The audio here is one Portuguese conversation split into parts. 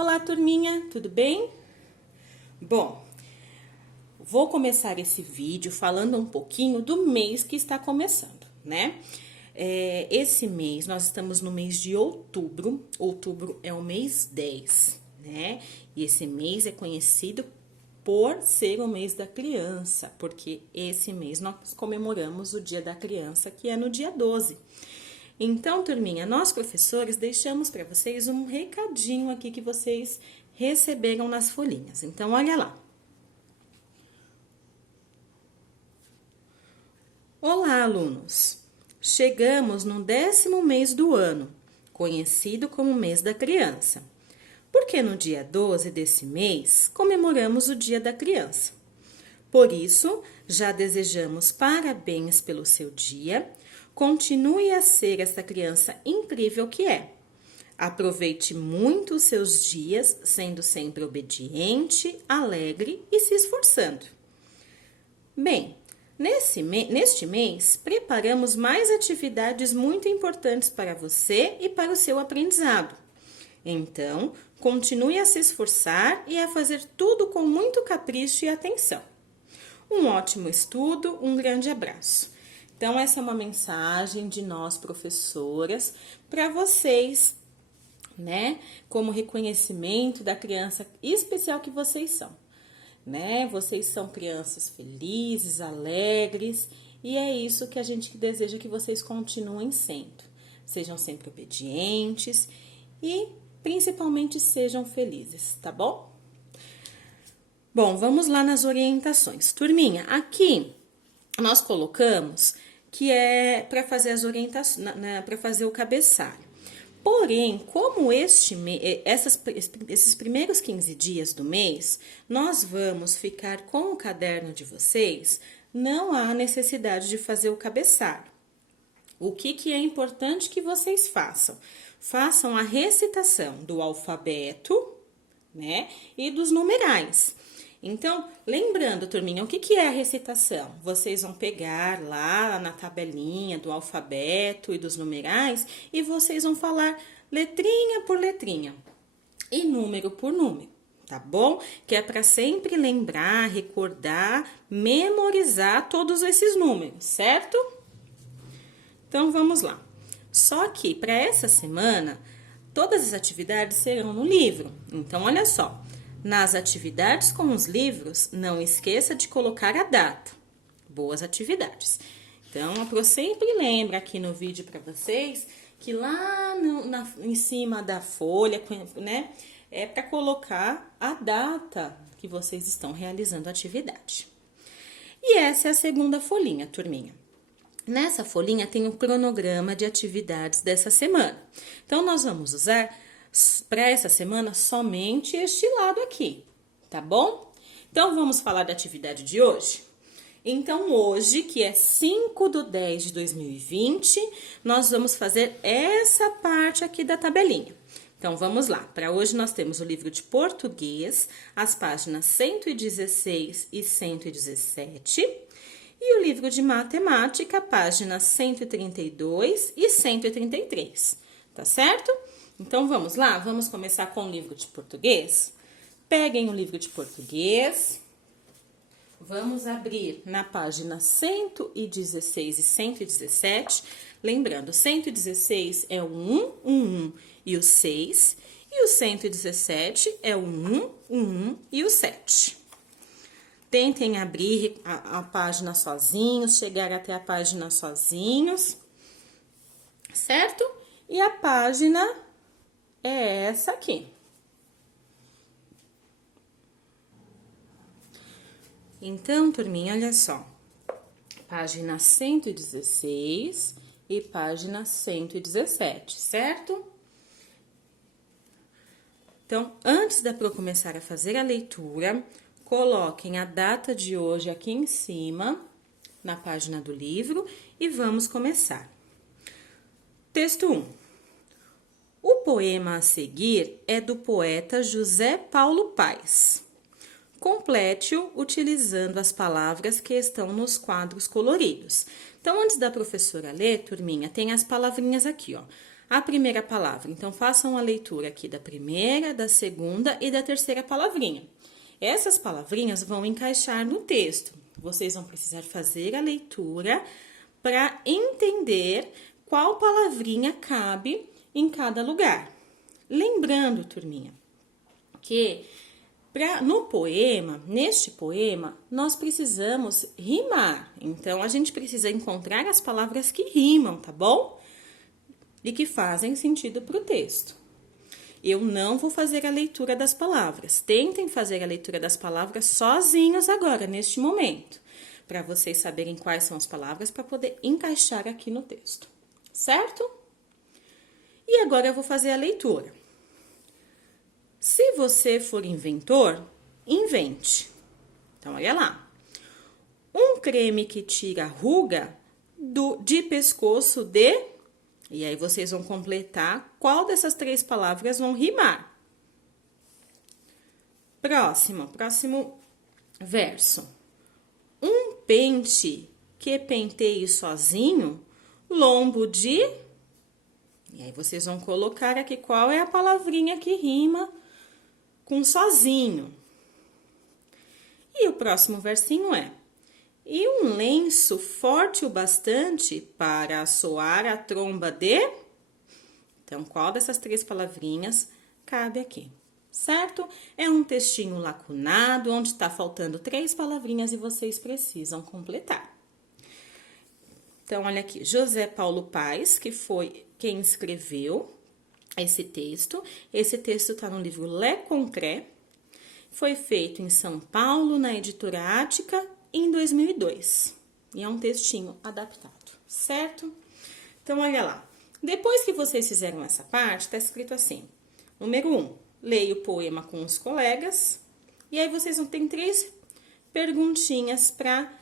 Olá, turminha, tudo bem? Bom, vou começar esse vídeo falando um pouquinho do mês que está começando, né? Esse mês, nós estamos no mês de outubro. Outubro é o mês 10, né? E esse mês é conhecido por ser o mês da criança, porque esse mês nós comemoramos o Dia da Criança, que é no dia 12. Então, turminha, nós professores deixamos para vocês um recadinho aqui que vocês receberam nas folhinhas. Então, olha lá. Olá, alunos! Chegamos no 10º mês do ano, conhecido como mês da criança, porque no dia 12 desse mês comemoramos o Dia da Criança. Por isso, já desejamos parabéns pelo seu dia. Continue a ser essa criança incrível que é. Aproveite muito os seus dias, sendo sempre obediente, alegre e se esforçando. Bem, neste mês, preparamos mais atividades muito importantes para você e para o seu aprendizado. Então, continue a se esforçar e a fazer tudo com muito capricho e atenção. Um ótimo estudo, um grande abraço. Então, essa é uma mensagem de nós, professoras, para vocês, né? Como reconhecimento da criança especial que vocês são, né? Vocês são crianças felizes, alegres, e é isso que a gente deseja que vocês continuem sendo. Sejam sempre obedientes e, principalmente, sejam felizes, tá bom? Bom, vamos lá nas orientações. Turminha, aqui nós colocamos que é para fazer as orientações, para fazer o cabeçalho. Porém, como esses primeiros 15 dias do mês, nós vamos ficar com o caderno de vocês, não há necessidade de fazer o cabeçalho. O que é importante que vocês façam? Façam a recitação do alfabeto, né, e dos numerais. Então, lembrando, turminha, o que é a recitação? Vocês vão pegar lá na tabelinha do alfabeto e dos numerais e vocês vão falar letrinha por letrinha e número por número, tá bom? Que é para sempre lembrar, recordar, memorizar todos esses números, certo? Então, vamos lá. Só que para essa semana, todas as atividades serão no livro. Então, olha só. Nas atividades com os livros, não esqueça de colocar a data. Boas atividades. Então, eu sempre lembro aqui no vídeo para vocês que lá em cima da folha, né, é para colocar a data que vocês estão realizando a atividade. E essa é a segunda folhinha, turminha. Nessa folhinha tem o cronograma de atividades dessa semana. Então, nós vamos usar para essa semana somente este lado aqui, tá bom? Então, vamos falar da atividade de hoje? Então, hoje, que é 5/10/2020, nós vamos fazer essa parte aqui da tabelinha. Então, vamos lá. Para hoje, nós temos o livro de português, as páginas 116 e 117, e o livro de matemática, páginas 132 e 133, tá certo? Então, vamos lá? Vamos começar com o livro de português? Peguem o livro de português. Vamos abrir na página 116 e 117. Lembrando, 116 é o 1 e o 6. E o 117 é o 1 e o 7. Tentem abrir a página sozinhos, chegar até a página sozinhos, certo? E a página é essa aqui. Então, turminha, olha só. Página 116 e página 117, certo? Então, antes de eu começar a fazer a leitura, coloquem a data de hoje aqui em cima, na página do livro, e vamos começar. Texto 1. O poema a seguir é do poeta José Paulo Paes. Complete-o utilizando as palavras que estão nos quadros coloridos. Então, antes da professora ler, turminha, tem as palavrinhas aqui, ó. a primeira palavra. Então, façam a leitura aqui da primeira, da segunda e da terceira palavrinha. Essas palavrinhas vão encaixar no texto. Vocês vão precisar fazer a leitura para entender qual palavrinha cabe em cada lugar. Lembrando, turminha, que no poema, neste poema, nós precisamos rimar. Então, a gente precisa encontrar as palavras que rimam, tá bom? E que fazem sentido para o texto. Eu não vou fazer a leitura das palavras. Tentem fazer a leitura das palavras sozinhos agora, neste momento, para vocês saberem quais são as palavras para poder encaixar aqui no texto, certo? E agora eu vou fazer a leitura. Se você for inventor, invente. Então, olha lá. Um creme que tira ruga de pescoço de... E aí, vocês vão completar qual dessas três palavras vão rimar. Próximo verso. Um pente que penteie sozinho, lombo de... E aí, vocês vão colocar aqui qual é a palavrinha que rima com sozinho. E o próximo versinho é: e um lenço forte o bastante para assoar a tromba de... Então, qual dessas três palavrinhas cabe aqui, certo? É um textinho lacunado, onde está faltando três palavrinhas e vocês precisam completar. Então, olha aqui, José Paulo Paes, que foi quem escreveu esse texto. Esse texto está no livro Le Concret. Foi feito em São Paulo, na editora Ática, em 2002. E é um textinho adaptado, certo? Então, olha lá. Depois que vocês fizeram essa parte, está escrito assim. Número 1, leia o poema com os colegas. E aí, vocês vão ter 3 perguntinhas para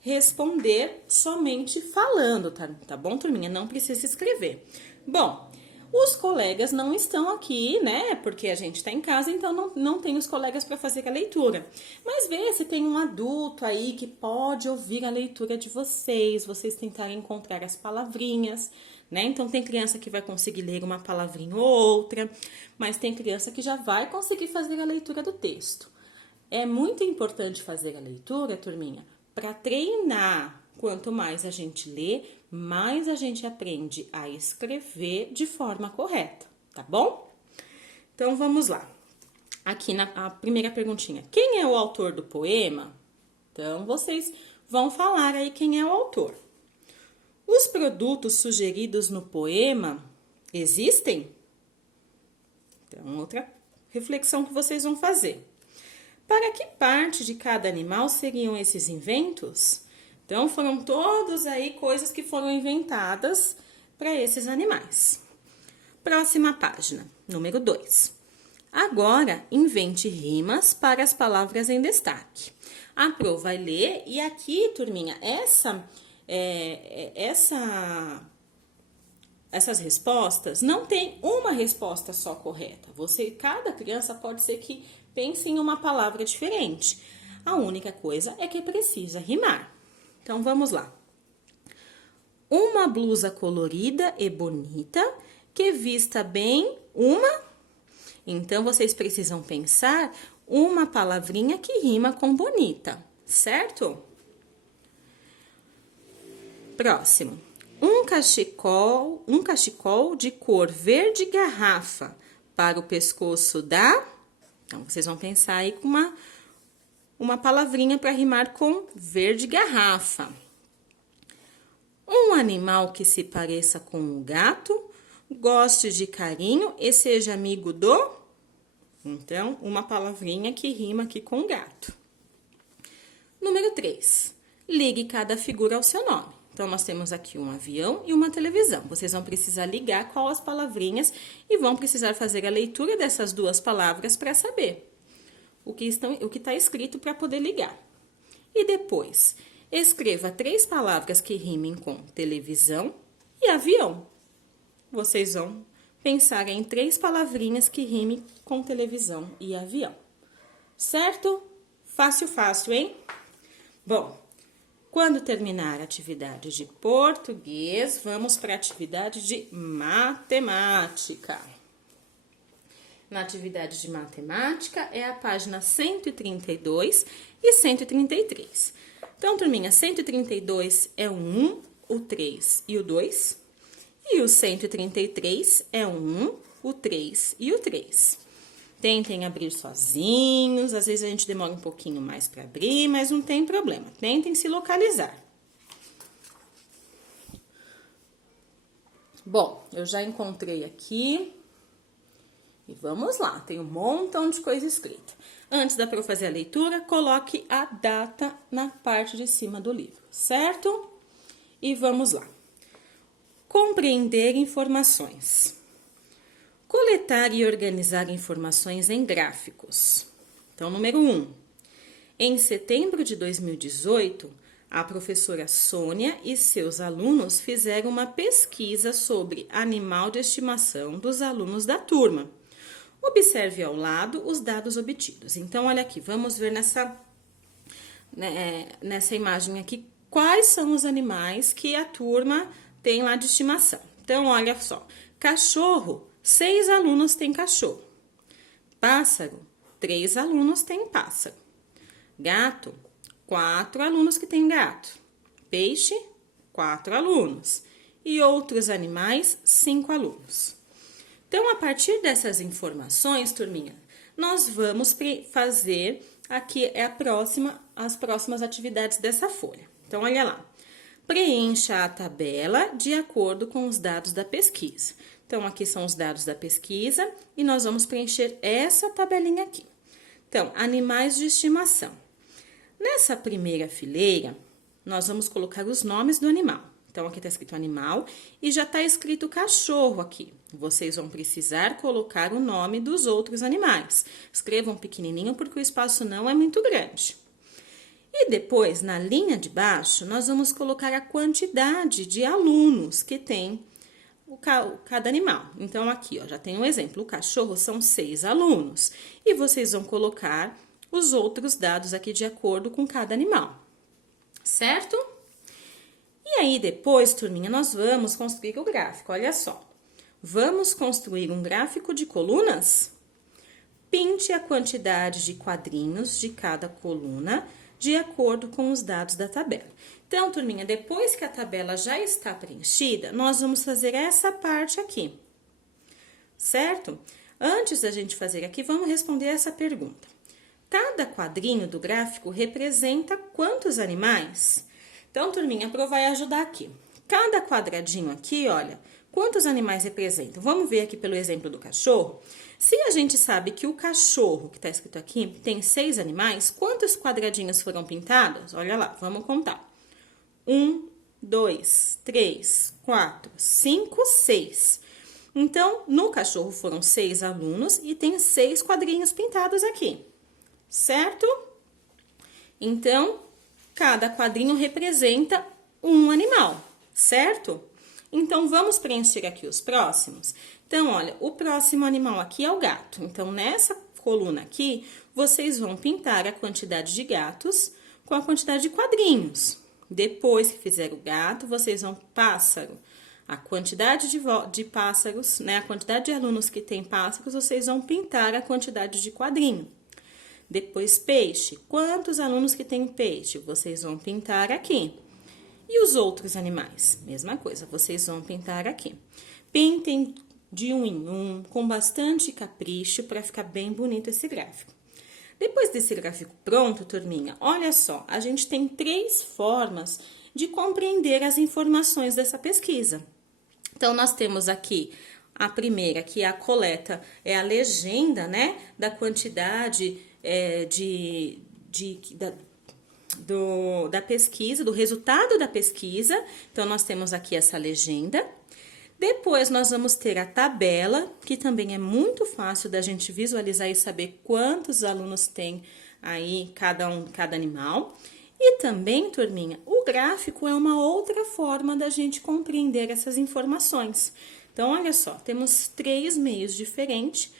responder somente falando, tá bom, turminha? Não precisa escrever. Bom, os colegas não estão aqui, né? Porque a gente tá em casa, então não tem os colegas para fazer a leitura. Mas vê se tem um adulto aí que pode ouvir a leitura de vocês tentarem encontrar as palavrinhas, né? Então, tem criança que vai conseguir ler uma palavrinha ou outra, mas tem criança que já vai conseguir fazer a leitura do texto. É muito importante fazer a leitura, turminha, para treinar. Quanto mais a gente lê, mais a gente aprende a escrever de forma correta, tá bom? Então, vamos lá. Aqui a primeira perguntinha. Quem é o autor do poema? Então, vocês vão falar aí quem é o autor. Os produtos sugeridos no poema existem? Então, outra reflexão que vocês vão fazer. Para que parte de cada animal seriam esses inventos? Então, foram todos aí coisas que foram inventadas para esses animais. Próxima página, número 2. Agora, invente rimas para as palavras em destaque. A Pro vai ler e aqui, turminha, essas respostas, não tem uma resposta só correta. Cada criança pode ser que pense em uma palavra diferente. A única coisa é que precisa rimar. Então, vamos lá. Uma blusa colorida e bonita que vista bem uma... Então, vocês precisam pensar uma palavrinha que rima com bonita, certo? Próximo. Um cachecol de cor verde garrafa para o pescoço da... Então, vocês vão pensar aí com uma palavrinha para rimar com verde garrafa. Um animal que se pareça com um gato, goste de carinho e seja amigo do... Então, uma palavrinha que rima aqui com gato. Número 3. Ligue cada figura ao seu nome. Então, nós temos aqui um avião e uma televisão. Vocês vão precisar ligar qual as palavrinhas e vão precisar fazer a leitura dessas duas palavras para saber o que está escrito para poder ligar. E depois, escreva 3 palavras que rimem com televisão e avião. Vocês vão pensar em 3 palavrinhas que rimem com televisão e avião. Certo? Fácil, hein? Bom, Quando terminar a atividade de português, vamos para a atividade de matemática. Na atividade de matemática, é a página 132 e 133. Então, turminha, 132 é o 1, o 3 e o 2. E o 133 é o 1, o 3 e o 3. Tentem abrir sozinhos, às vezes a gente demora um pouquinho mais para abrir, mas não tem problema. Tentem se localizar. Bom, eu já encontrei aqui. E vamos lá, tem um montão de coisa escrita. Antes da Pro fazer a leitura, coloque a data na parte de cima do livro, certo? E vamos lá. Compreender informações. Coletar e organizar informações em gráficos. Então, número 1. Em setembro de 2018, a professora Sônia e seus alunos fizeram uma pesquisa sobre animal de estimação dos alunos da turma. Observe ao lado os dados obtidos. Então, olha aqui, vamos ver nessa imagem aqui quais são os animais que a turma tem lá de estimação. Então, olha só, cachorro, 6 alunos têm cachorro. Pássaro, 3 alunos têm pássaro. Gato, 4 alunos que têm gato. Peixe, 4 alunos. E outros animais, 5 alunos. Então, a partir dessas informações, turminha, nós vamos fazer aqui as próximas atividades dessa folha. Então, olha lá. Preencha a tabela de acordo com os dados da pesquisa. Então, aqui são os dados da pesquisa e nós vamos preencher essa tabelinha aqui. Então, animais de estimação. Nessa primeira fileira, nós vamos colocar os nomes do animal. Então, aqui está escrito animal e já está escrito cachorro aqui. Vocês vão precisar colocar o nome dos outros animais. Escrevam pequenininho porque o espaço não é muito grande. E depois, na linha de baixo, nós vamos colocar a quantidade de alunos que tem cada animal. Então, aqui, ó, já tem um exemplo. O cachorro são 6 alunos. E vocês vão colocar os outros dados aqui de acordo com cada animal. Certo? E aí, depois, turminha, nós vamos construir o gráfico. Olha só. Vamos construir um gráfico de colunas? Pinte a quantidade de quadrinhos de cada coluna de acordo com os dados da tabela. Então, turminha, depois que a tabela já está preenchida, nós vamos fazer essa parte aqui, certo? Antes da gente fazer aqui, vamos responder essa pergunta. Cada quadrinho do gráfico representa quantos animais? Então, turminha, a Pro vai ajudar aqui. Cada quadradinho aqui, olha, quantos animais representam? Vamos ver aqui pelo exemplo do cachorro. Se a gente sabe que o cachorro, que está escrito aqui, tem 6 animais, quantos quadradinhos foram pintados? Olha lá, vamos contar. 1, 2, 3, 4, 5, 6. Então, no cachorro foram 6 alunos e tem 6 quadrinhos pintados aqui, certo? Então, cada quadrinho representa um animal, certo? Então, vamos preencher aqui os próximos. Então, olha, o próximo animal aqui é o gato. Então, nessa coluna aqui, vocês vão pintar a quantidade de gatos com a quantidade de quadrinhos. Depois que fizer o gato, vocês vão pássaro. A quantidade de pássaros, né? A quantidade de alunos que tem pássaros, vocês vão pintar a quantidade de quadrinho. Depois, peixe. Quantos alunos que tem peixe? Vocês vão pintar aqui. E os outros animais? Mesma coisa, vocês vão pintar aqui. Pintem de um em um, com bastante capricho, para ficar bem bonito esse gráfico. Depois desse gráfico pronto, turminha, olha só, a gente tem 3 formas de compreender as informações dessa pesquisa. Então, nós temos aqui a primeira, que é a coleta, é a legenda, né, da quantidade da pesquisa, do resultado da pesquisa. Então, nós temos aqui essa legenda. Depois, nós vamos ter a tabela, que também é muito fácil da gente visualizar e saber quantos alunos tem aí cada animal. E também, turminha, o gráfico é uma outra forma da gente compreender essas informações. Então, olha só, temos 3 meios diferentes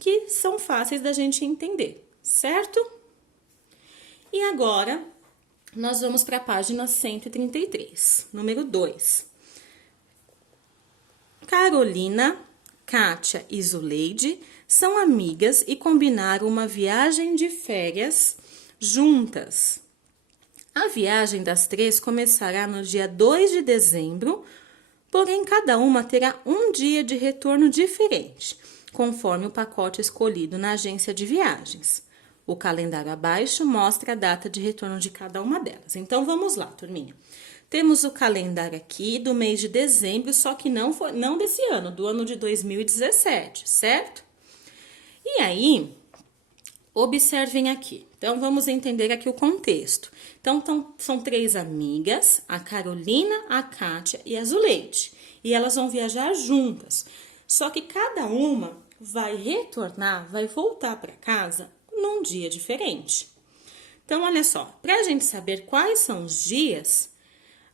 que são fáceis da gente entender, certo? E agora, nós vamos para a página 133, número 2. Carolina, Kátia e Zuleide são amigas e combinaram uma viagem de férias juntas. A viagem das três começará no dia 2 de dezembro, porém cada uma terá um dia de retorno diferente, conforme o pacote escolhido na agência de viagens. O calendário abaixo mostra a data de retorno de cada uma delas. Então, vamos lá, turminha. Temos o calendário aqui do mês de dezembro, só que não desse ano, do ano de 2017, certo? E aí, observem aqui. Então, vamos entender aqui o contexto. Então, são três amigas, a Carolina, a Kátia e a Zuleide. E elas vão viajar juntas. Só que cada uma vai retornar, vai voltar para casa num dia diferente. Então, olha só, para a gente saber quais são os dias,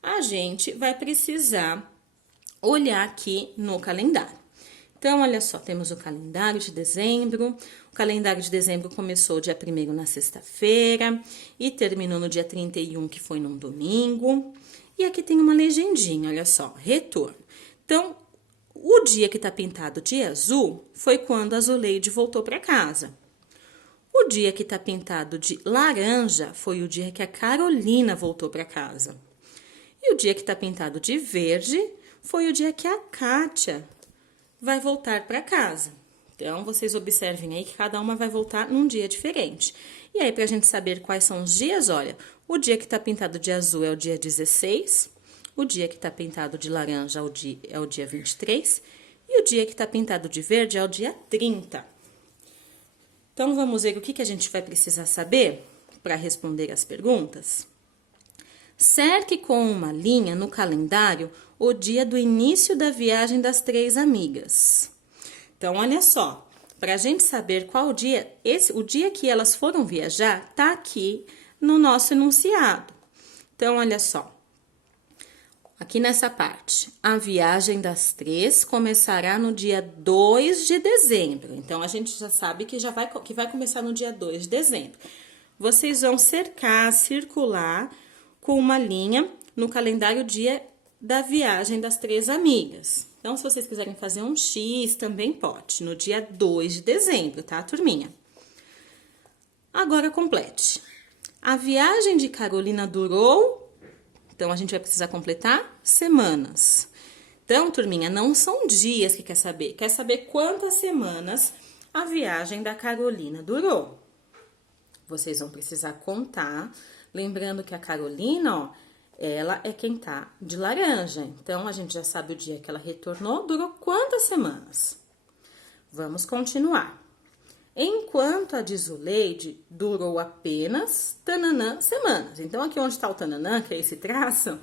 a gente vai precisar olhar aqui no calendário. Então, olha só, temos o calendário de dezembro. O calendário de dezembro começou dia 1º na sexta-feira e terminou no dia 31, que foi num domingo. E aqui tem uma legendinha, olha só, retorno. Então, o dia que tá pintado de azul foi quando a Zuleide voltou para casa. O dia que tá pintado de laranja foi o dia que a Carolina voltou para casa. E o dia que tá pintado de verde foi o dia que a Kátia vai voltar para casa. Então, vocês observem aí que cada uma vai voltar num dia diferente. E aí, pra gente saber quais são os dias, olha, o dia que tá pintado de azul é o dia 16, o dia que tá pintado de laranja é o dia 23, e o dia que tá pintado de verde é o dia 30. Então, vamos ver o que a gente vai precisar saber para responder as perguntas? Cerque com uma linha no calendário o dia do início da viagem das três amigas. Então, olha só, para a gente saber qual dia, o dia que elas foram viajar, tá aqui no nosso enunciado. Então, olha só, aqui nessa parte, a viagem das três começará no dia 2 de dezembro. Então, a gente já sabe que vai começar no dia 2 de dezembro. Vocês vão circular com uma linha no calendário dia da viagem das três amigas. Então, se vocês quiserem fazer um X, também pode, no dia 2 de dezembro, tá, turminha? Agora, complete. A viagem de Carolina durou, então, a gente vai precisar completar semanas. Então, turminha, não são dias que quer saber quantas semanas a viagem da Carolina durou. Vocês vão precisar contar, lembrando que a Carolina, ó, ela é quem tá de laranja. Então, a gente já sabe o dia que ela retornou, durou quantas semanas? Vamos continuar. Enquanto a de Zuleide durou apenas tananã semanas. Então, aqui onde está o tananã, que é esse traço,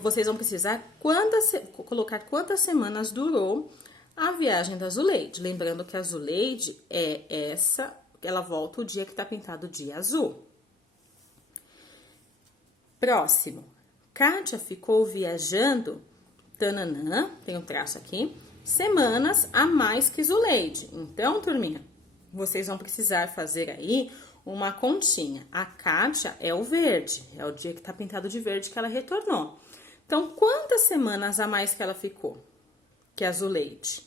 vocês vão precisar colocar quantas semanas durou a viagem da Zuleide. Lembrando que a Zuleide é essa, ela volta o dia que tá pintado de azul. Próximo, Kátia ficou viajando, tananã, tem um traço aqui, semanas a mais que Zuleide. Então, turminha, vocês vão precisar fazer aí uma continha. A Kátia é o verde, é o dia que tá pintado de verde que ela retornou. Então, quantas semanas a mais que ela ficou? Que a Zuleide.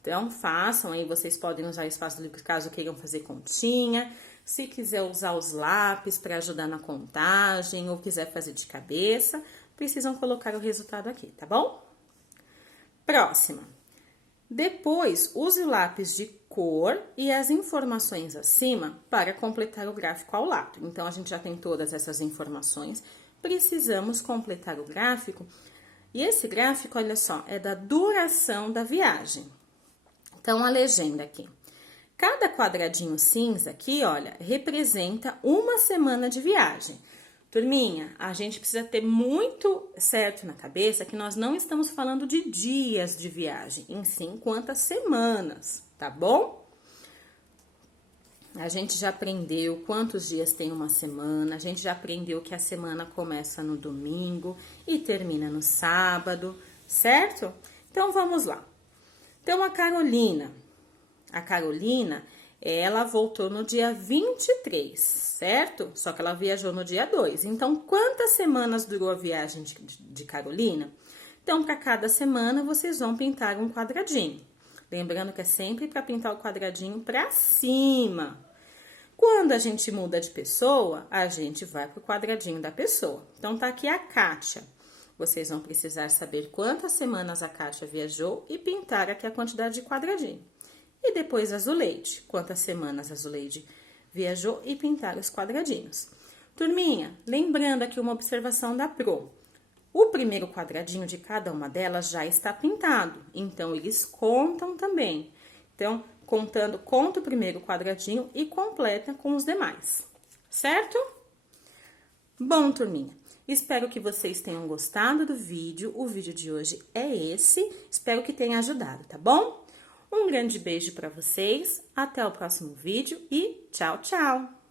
Então, façam aí, vocês podem usar espaço livre caso queiram fazer continha. Se quiser usar os lápis para ajudar na contagem ou quiser fazer de cabeça, precisam colocar o resultado aqui, tá bom? Próxima. Depois, use o lápis de cor e as informações acima para completar o gráfico ao lado. Então, a gente já tem todas essas informações, precisamos completar o gráfico. E esse gráfico, olha só, é da duração da viagem. Então, a legenda aqui. Cada quadradinho cinza aqui, olha, representa uma semana de viagem. Turminha, a gente precisa ter muito certo na cabeça que nós não estamos falando de dias de viagem, em sim quantas semanas, tá bom? A gente já aprendeu quantos dias tem uma semana, a gente já aprendeu que a semana começa no domingo e termina no sábado, certo? Então, vamos lá. Então, a Carolina, Ela voltou no dia 23, certo? Só que ela viajou no dia 2. Então, quantas semanas durou a viagem de Carolina? Então, para cada semana, vocês vão pintar um quadradinho. Lembrando que é sempre para pintar o quadradinho para cima. Quando a gente muda de pessoa, a gente vai para o quadradinho da pessoa. Então, tá aqui a Kátia. Vocês vão precisar saber quantas semanas a Kátia viajou e pintar aqui a quantidade de quadradinho. E depois a Zuleide. Quantas semanas a Zuleide viajou e pintar os quadradinhos. Turminha, lembrando aqui uma observação da Pro. O primeiro quadradinho de cada uma delas já está pintado, então eles contam também. Então, conta o primeiro quadradinho e completa com os demais, certo? Bom, turminha, espero que vocês tenham gostado do vídeo. O vídeo de hoje é esse. Espero que tenha ajudado, tá bom? Um grande beijo para vocês, até o próximo vídeo e tchau, tchau!